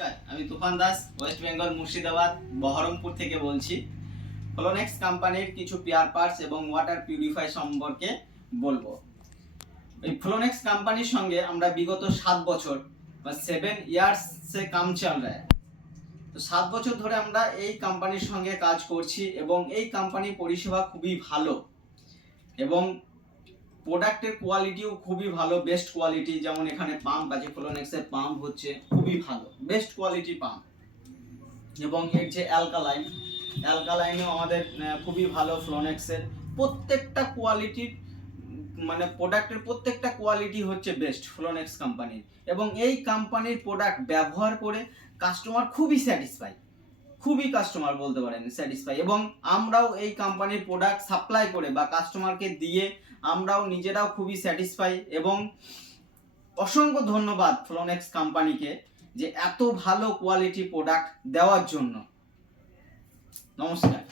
নমস্কার, আমি তুফান দাস, ওয়েস্ট বেঙ্গল মুর্শিদাবাদ বহরমপুর থেকে বলছি। ফ্লোনেক্স কোম্পানির কিছু পেয়ার পার্টস এবং ওয়াটার পিউরিফাই সম্পর্কে বলবো। এই ফ্লোনেক্স কোম্পানির সঙ্গে আমরা বিগত 7 বছর বা 7 ইয়ার্স সে কাম চল রা হ্যায়। তো 7 বছর ধরে আমরা এই কোম্পানির সঙ্গে কাজ করছি এবং এই কোম্পানির পরিষেবা খুবই ভালো এবং প্রোডাক্টের কোয়ালিটিও খুবই ভালো, বেস্ট কোয়ালিটি। যেমন এখানে পাম্প আছে, ফ্লোনেক্সের পাম্প হচ্ছে খুবই ভালো, বেস্ট কোয়ালিটি পাম্প। এবং এর যে অ্যালকালাইনও আমাদের খুবই ভালো। ফ্লোনেক্সের প্রত্যেকটা কোয়ালিটির মানে প্রোডাক্টের প্রত্যেকটা কোয়ালিটি হচ্ছে বেস্ট ফ্লোনেক্স কোম্পানির। এবং এই কোম্পানির প্রোডাক্ট ব্যবহার করে কাস্টমার খুবই স্যাটিসফাই, খুবই কাস্টমার বলতে পারেন স্যাটিসফাই। এবং আমরাও এই কোম্পানির প্রোডাক্ট সাপ্লাই করে বা কাস্টমারকে দিয়ে আমরাও নিজেরাও খুবই স্যাটিসফাই। এবং অসংখ্য ধন্যবাদ ফ্লোনেক্স কোম্পানিকে যে এত ভালো কোয়ালিটি প্রোডাক্ট দেওয়ার জন্য। নমস্কার।